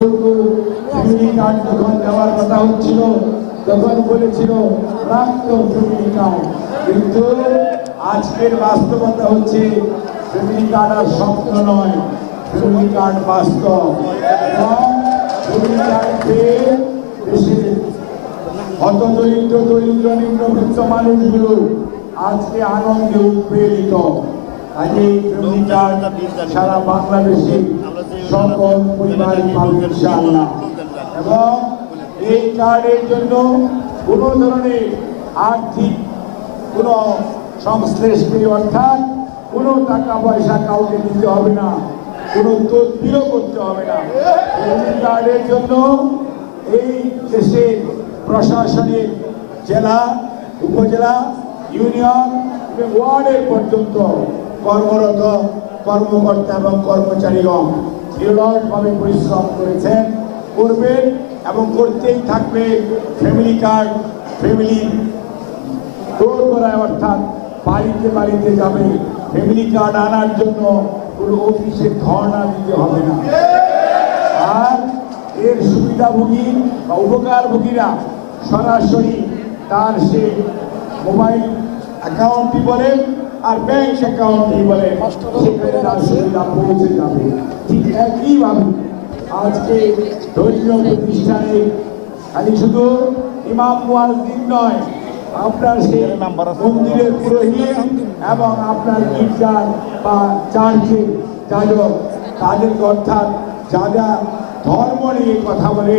Family card যখন দেওয়ার কথা হচ্ছিল তখন বলেছিল প্রাক্তন ফ্যামিলি কার্ড, কিন্তু আজকের বাস্তবতা হচ্ছে ফ্যামিলি কার্ড আর স্বপ্ন নয়, ফ্যামিলি কার্ড বাস্তব। এবং ফ্যামিলি কার্ড পেয়ে দেশের হতদরিদ্র দরিদ্র নিম্নবিত্ত মানুষগুলো আজকে আনন্দে উৎপীড়িত। আজকে ফ্যামিলি কার্ড সারা বাংলাদেশে সকল পরিবারের পাবে ইনশাআল্লাহ। এবং এই কার্ডের জন্য কোনো ধরনের আর্থিক কোনো সংশ্লেষ নেই, অর্থাৎ কোনো টাকা পয়সা কাউকে দিতে হবে না, কোনো তদবিরও করতে হবে না। এই কার্ডের জন্য এই দেশের প্রশাসনিক জেলা, উপজেলা, ইউনিয়ন এবং ওয়ার্ডের পর্যন্ত কর্মরত কর্মকর্তা এবং কর্মচারীগণ নিরলসভাবে পরিশ্রম করেছেন, করবেন এবং করতেই থাকবে। ফ্যামিলি কার্ড ফ্যামিলি তোর করায়, অর্থাৎ বাড়িতে বাড়িতে যাবে। ফ্যামিলি কার্ড আনার জন্য কোনো অফিসে ধর্ণা দিতে হবে না। আর এর সুবিধাভোগী বা উপকারভোগীরা সরাসরি তার সে মোবাইল অ্যাকাউন্টই বলেন আর ব্যাংক অ্যাকাউন্টই বলেন, সেখানে তার সুবিধা পৌঁছে যাবে। ঠিক একইভাবে আজকে ধর্মীয় প্রতিষ্ঠানে খালি শুধু ইমাম মুয়াজ্জিন নয়, আপনার সেই মন্দিরের পুরোহিত এবং আপনার গির্জার বা চার্চের যাজক, তাদের অর্থাৎ যারা ধর্ম নিয়ে কথা বলে,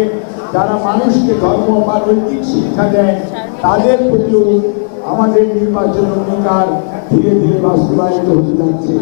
যারা মানুষকে ধর্ম বা নৈতিক শিক্ষা দেয়, তাদের প্রতিও আমাদের নির্বাচন অধিকার ধীরে ধীরে বাস্তবায়িত হতে যাচ্ছে।